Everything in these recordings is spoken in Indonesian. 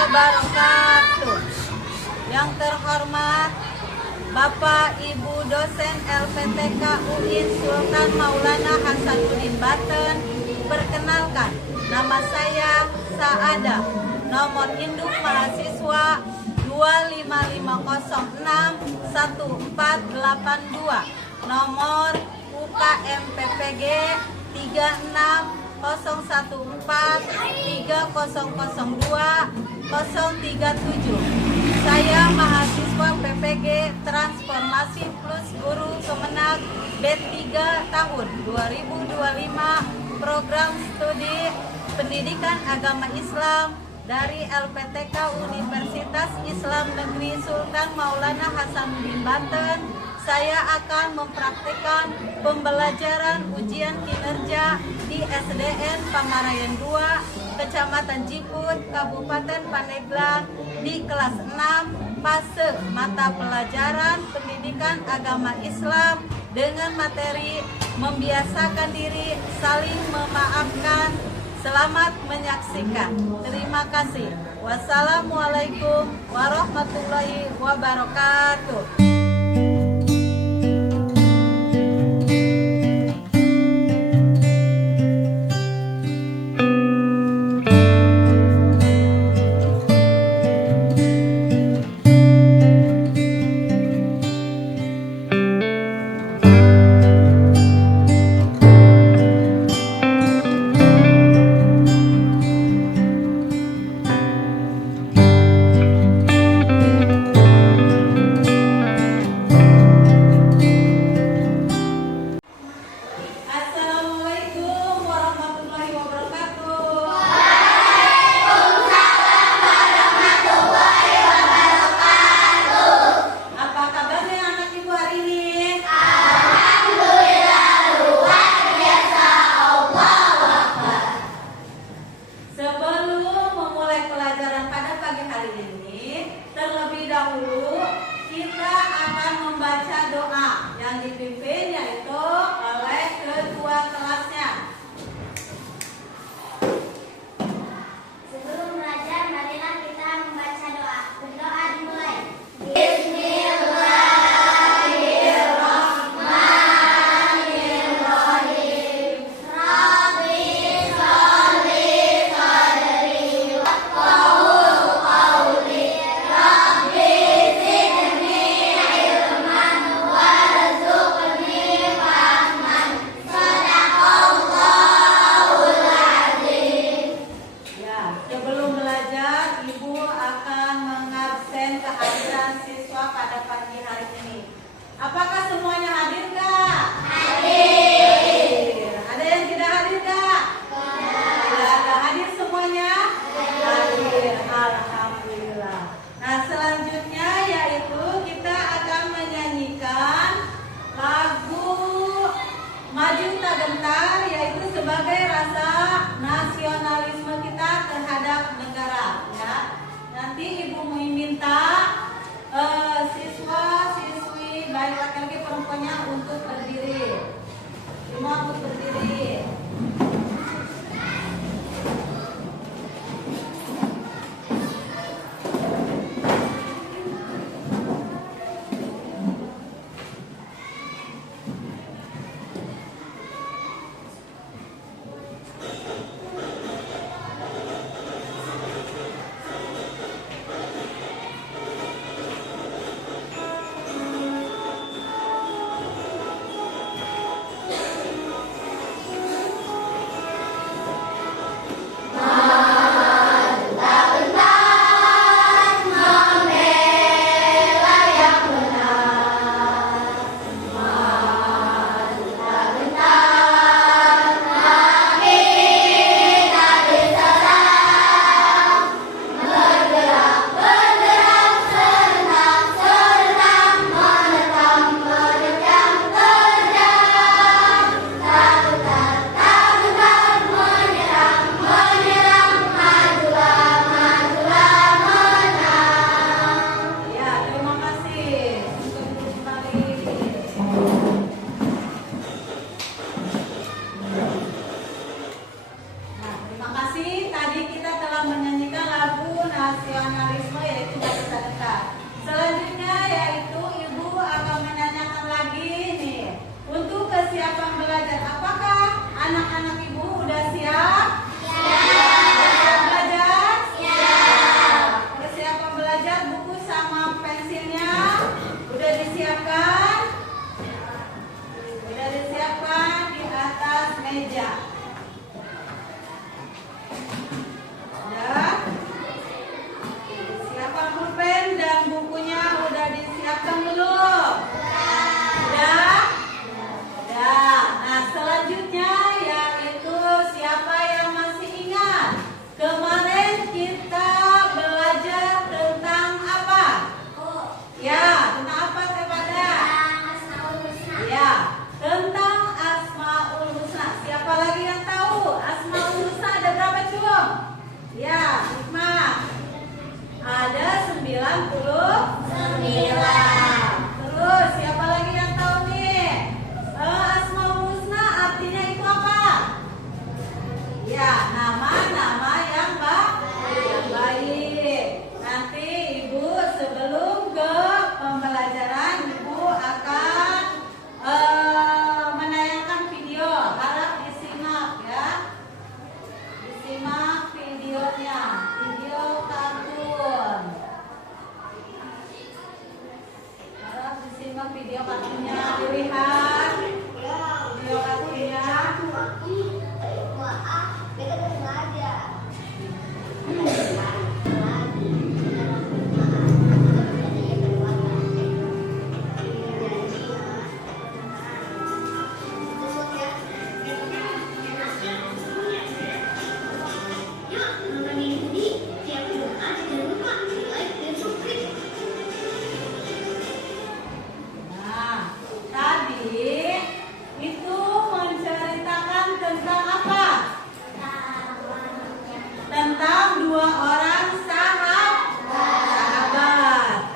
wabarakatuh. Yang terhormat Bapak Ibu dosen LPTK UIN Sultan Maulana Hasanuddin Banten, perkenalkan, nama saya Saada, nomor induk mahasiswa 255061482, nomor UKM PPG 36043002037. Saya mahasiswa PPG Transformasi Plus Guru Kemenag B3 tahun 2025, program studi Pendidikan Agama Islam dari LPTK Universitas Islam Negeri Sultan Maulana Hasanuddin Banten. Saya akan mempraktikkan pembelajaran ujian kinerja di SDN Pamarayan 2, Kecamatan Jiput, Kabupaten Pandeglang di kelas 6 fase mata pelajaran Pendidikan Agama Islam dengan materi membiasakan diri saling memaafkan. Selamat menyaksikan. Terima kasih. Wassalamualaikum warahmatullahi wabarakatuh. Dahulu kita akan membaca doa yang dipimpin yaitu oleh ketua kelasnya. Sebelum belajar, marilah kita membaca doa. Berdoa dimulai. Sebelum belajar, Ibu akan mengabsen kehadiran siswa pada pagi hari ini. Apakah semuanya hadir nggak? Hadir. Ada yang tidak hadir nggak? Tidak ada. Hadir semuanya? Hadir. Alhamdulillah. Nah, selanjutnya yaitu kita akan menyanyikan lagu Maju Tak Gentar, yaitu sebagai rasa nasionalisme kita terhadap negara, ya. Nanti Ibu minta siswa-siswi baik laki-laki perempuannya untuk nasionalisme yaitu baca sedekah. Selanjutnya yaitu ibu akan menanyakan lagi nih untuk kesiapan belajar. Apakah anak-anak ibu udah siap? Siap belajar? Siap. Persiapan belajar buku sama pensilnya udah disiapkan? Udah disiapkan di atas meja. Ya. Siapa pulpen dan bukunya udah disiapkan belum? Udah? Udah. Nah, selanjutnya yaitu siapa yang masih ingat? Kemarin kita belajar tentang apa? Ya, tentang apa kepada? Ya, tentang Asmaul Husna. Siapa lagi yang tahu? Asmaul Husna ada berapa cum? Ya, Hikmah. Ada 99. Terus siapa lagi yang tahu nih? Asmaul Husna artinya itu apa? Ya, nama-nama yang baik. Nanti ibu sebelum ke pembelajaran ibu akan menayangkan video. Harap disimak ya. Disimak videonya, video kartun. Harap disimak video kartunnya, dilihat video kartunnya. Nah, tadi itu menceritakan tentang apa? Tentang dua orang sahabat.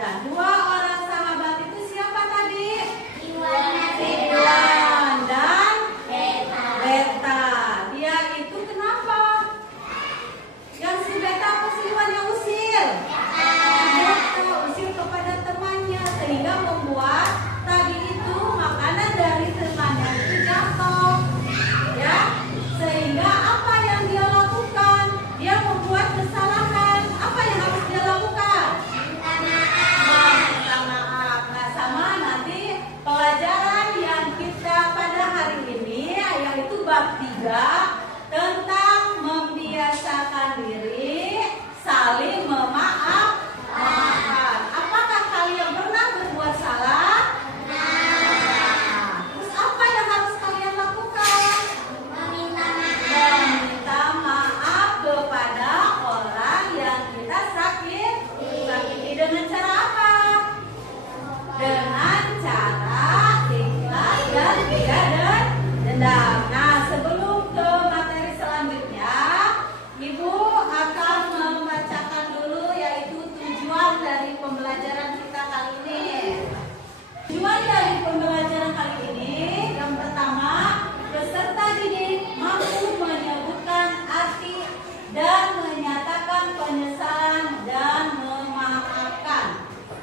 Dan dua orang sahabat itu siapa tadi? Iwan dan Beta. Dia itu kenapa? Yang si Beta apa si Iwan yang usir? Beta usir kepada temannya sehingga membuat tadi itu makanan dari temannya itu jatuh. Ya, sehingga apa yang dia lakukan? Dia membuat kesalahan. Apa yang harus dia lakukan? Minta maaf. Nah, sama nanti pelajaran yang kita pada hari ini yaitu bab 3 tentang membiasakan diri saling memaafkan. Apakah kalian pernah berbuat salah? Terus apa yang harus kalian lakukan? Meminta maaf kepada orang yang kita sakiti dengan cara apa? Dengan cara ikhlas dan tidak dendam. Nah, sebelum ke materi selanjutnya, ibu akan membacakan dulu yaitu tujuan dari pembelajaran kita kali ini. Tujuan dari pembelajaran kali ini yang pertama, peserta didik mampu menyebutkan arti dan menyatakan penyesalan dan memaafkan.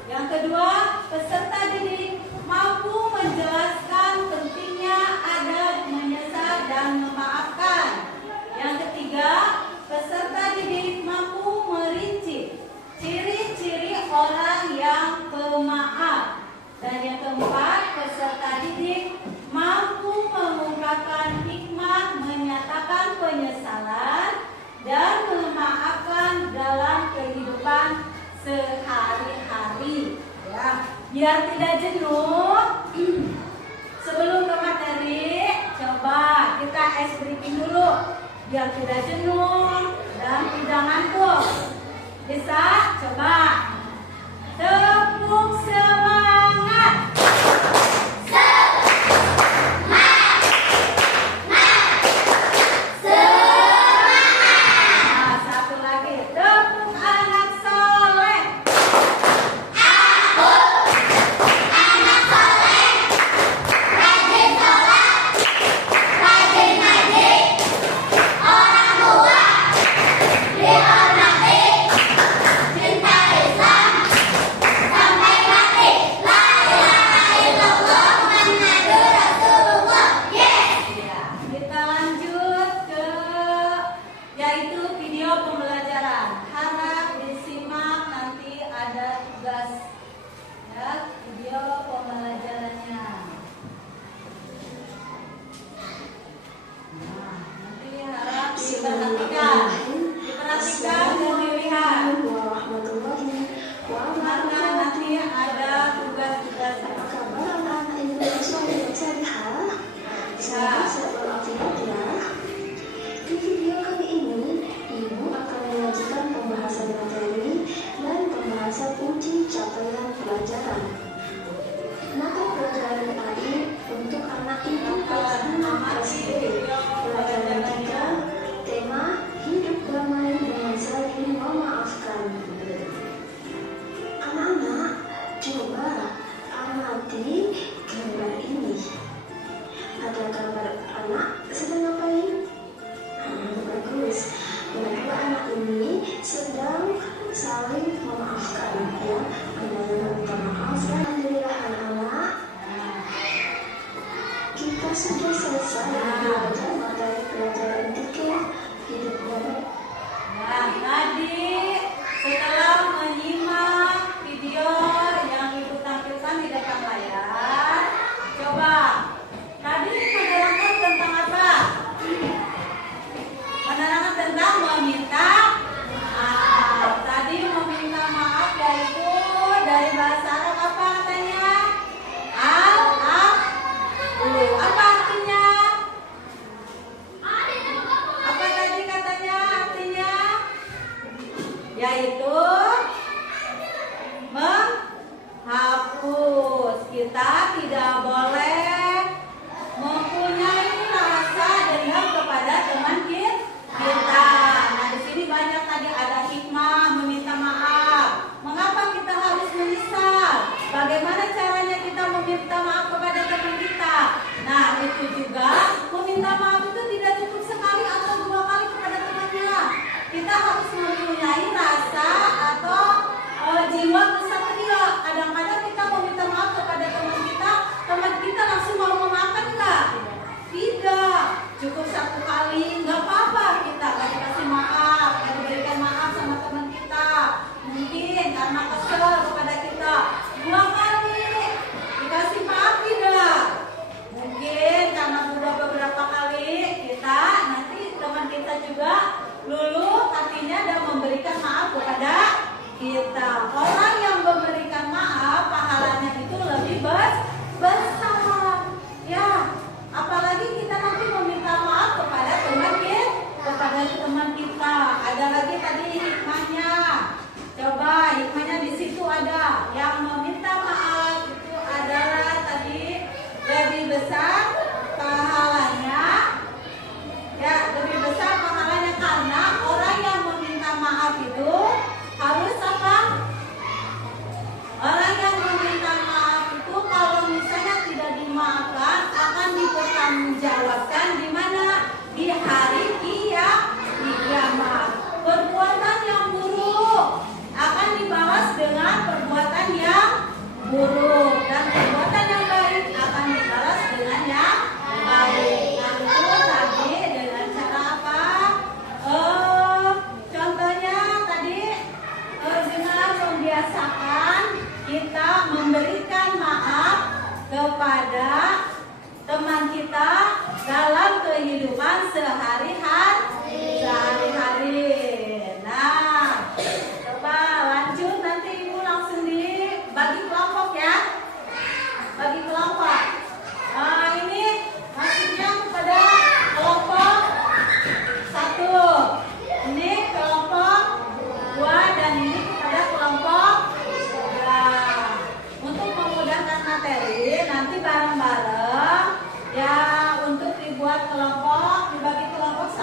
Yang kedua, peserta didik mampu menjelaskan pentingnya adab menyesal dan memaafkan. Yang ketiga, peserta didik mampu merinci ciri-ciri orang yang pemaaf. Dan yang keempat, peserta didik mampu mengungkapkan hikmah menyatakan penyesalan dan memaafkan dalam kehidupan sehari-hari. Ya, biar tidak jenuh. Sebelum ke materi, coba kita ice breaking dulu biar tidak jenuh dan tidak ngantuk. Bisa? Coba. Tepuk semangat. Nah, satu lagi. Tepuk anak soleh. Rajin ngaji, orang tua, di orang yaitu menghapus. Kita tidak boleh mempunyai rasa dendam kepada teman kita. Nah, di sini banyak tadi ada hikmah meminta maaf. Mengapa kita harus menyesal? Bagaimana caranya kita meminta maaf kepada teman kita? Nah, itu juga meminta maaf itu tidak cukup sekali atau 2 kali kepada temannya. Kita harus mempunyai rasa atau jiwa kesatria. Kadang-kadang kita meminta maaf kepada teman kita langsung mau memaafkan enggak? Tidak. Cukup 1 kali, enggak apa-apa kita kasih maaf, diberikan maaf sama teman kita. Mungkin karena kesel kepada kita 2 kali dikasih maaf tidak? Mungkin karena sudah beberapa kali kita nanti teman kita juga luluh hatinya dan memberikan maaf kepada kita. Orang yang memberikan maaf pahalanya itu lebih besar. Ya, apalagi kita nanti meminta maaf kepada teman kita. Ada lagi tadi hikmahnya. Coba hikmahnya di situ ada. Yang meminta maaf itu adalah tadi lebih besar pahalanya. Ya, lebih besar pahalanya karena orang yang meminta maaf itu harus apa? Orang yang meminta maaf itu kalau misalnya tidak dimaafkan akan dipertanggungjawabkan di mana? Di hari kiamat. Perbuatan yang buruk akan dibalas dengan perbuatan yang buruk dan perbuatan yang baik akan dibalas dengan yang baik. Nah, itu tadi dengan cara apa? Contohnya tadi dengan membiasakan kita memberikan maaf kepada teman kita dalam kehidupan sehari-hari. Nah, coba lanjut nanti ibu langsung dibagi kelompok ya. Bagi kelompok. Nah, ini maksudnya kepada kelompok 1. Ini kelompok 2 dan ini kepada kelompok 3. Untuk memudahkan materi nanti bareng-bareng ya, untuk dibuat kelompok, dibagi kelompok 1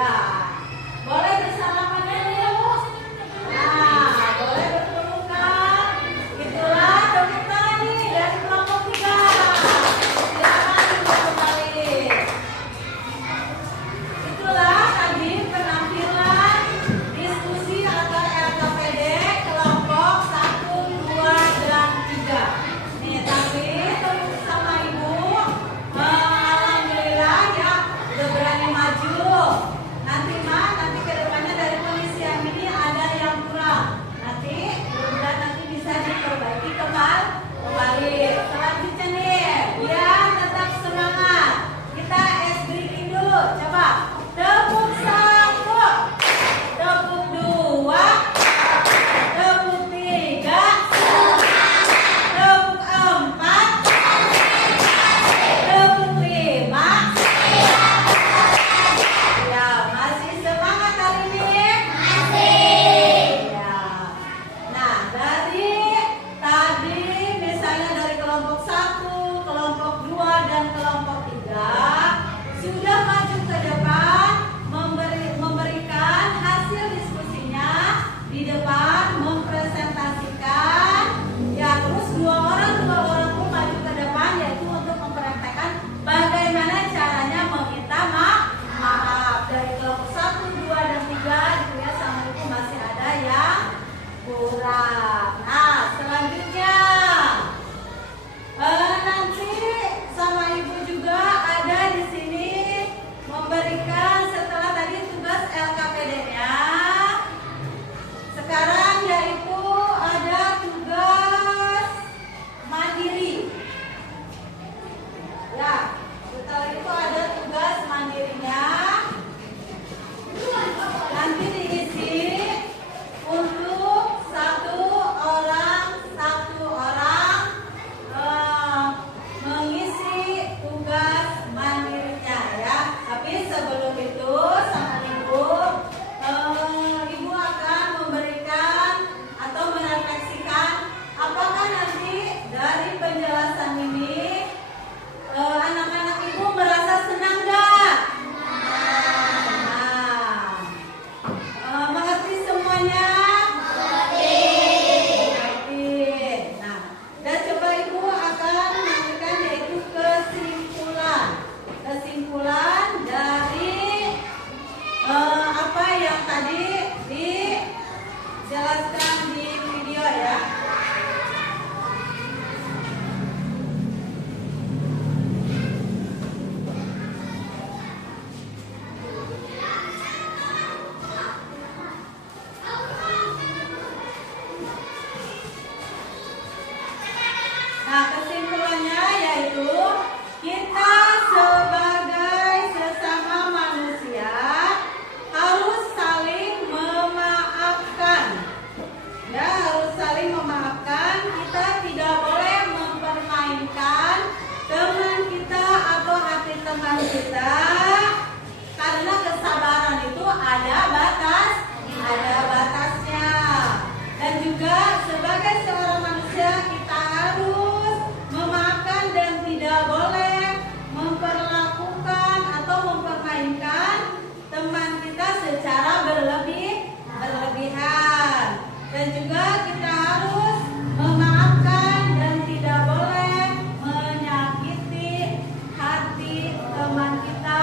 Ya, boleh bersalaman dulu. Nah, boleh berpelukan. Itulah tepuk tangan nih dari kelompok 3. Silakan kembali. Itulah tadi penampilan diskusi atau LKPD kelompok 1, 2, dan 3. Nih, tapi tepuk sama Ibu. Alhamdulillah ya, udah berani maju. Nanti ke depannya dari pengisian ini ada yang kurang. Nanti mudah nanti bisa diperbaiki kembali. Selanjutnya nih, biar tetap semangat. Kita es breaking dulu. Coba tepuk 1, tepuk 2, tepuk 3, tepuk 4, tepuk 5. Ya, masih semangat hari ini? Masih. Ya. Nah, dari tadi misalnya dari kelompok 1, kelompok 2, dan kelompok 3 sudah maju ke depan memberikan hasil diskusinya di depan, mempresentasikan. Ya, terus dua orang pun maju ke depan, yaitu untuk mempraktekkan bagaimana caranya meminta maaf. Dari kelompok 1, 2, dan 3 gitu ya, sama Ibu masih ada yang kurang. Nah, selanjutnya nanti sama Ibu juga ada di sini memberikan setelah tadi tugas LKPD-nya. Sekarang yaitu ada tugas mandiri. Ya, setelah itu ada tugas mandirinya. Nanti diisi untuk satu orang mengisi tugas mandirinya ya. Tapi sebelum itu sama Ibu, Ibu akan memberikan atau merefleksikan apakah nanti dari penjelasan ini anak-anak Ibu merasa senang nggak? Mengerti semuanya? Mengerti. Nah, dan coba Ibu akan memberikan yaitu kesimpulan dari apa yang tadi dijelaskan di video ya. Nah, kesimpulannya yaitu kita sebagai sesama manusia harus saling memaafkan. Ya, harus saling memaafkan. Kita tidak boleh mempermainkan teman kita atau hati teman kita. Karena kesabaran itu ada batasnya. Dan juga sebagai seorang manusia kita harus memaafkan dan tidak boleh memperlakukan atau mempermainkan teman kita secara berlebihan. Dan juga kita harus memaafkan dan tidak boleh menyakiti hati teman kita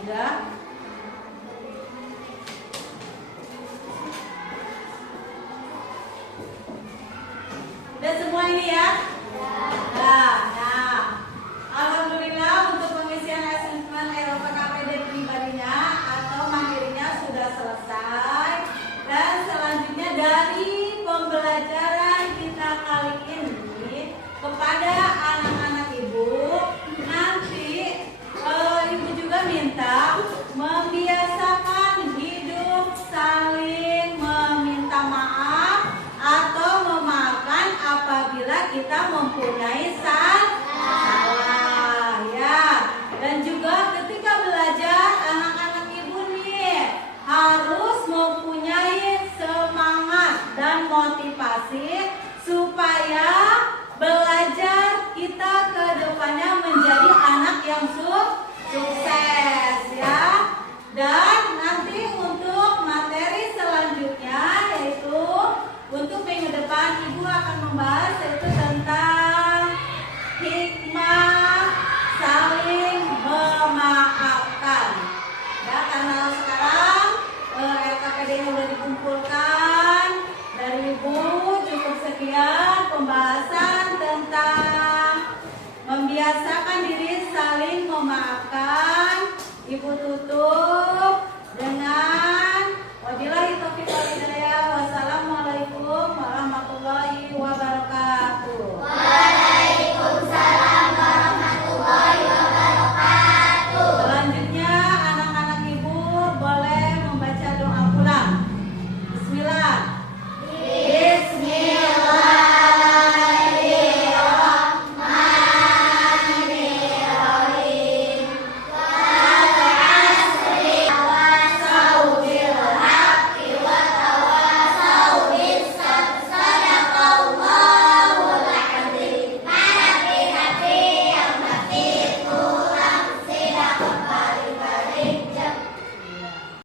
Sudah? Udah semua ini ya? Nah, alhamdulillah untuk pengisian asesmen LPKPD pribadinya atau mandirinya sudah selesai. Dan selanjutnya dari pembelajaran kita kali ini kepada anak-anak ibu, nanti ibu juga minta membiasakan hidup saling meminta maaf atau memaafkan apabila kita mempunyai salah ya. Dan juga ketika belajar anak-anak ibu nih harus mempunyai semangat dan motivasi supaya belajar kita ke depannya menjadi anak yang sukses ya. Dan nanti untuk materi selanjutnya yaitu untuk minggu depan ibu akan membahas yaitu tentang hikmah saling memaafkan. Ya, karena sekarang LKPD-nya sudah dikumpulkan dari ibu, cukup sekian pembahasan tentang membiasakan diri saling memaafkan. Ibu tutup.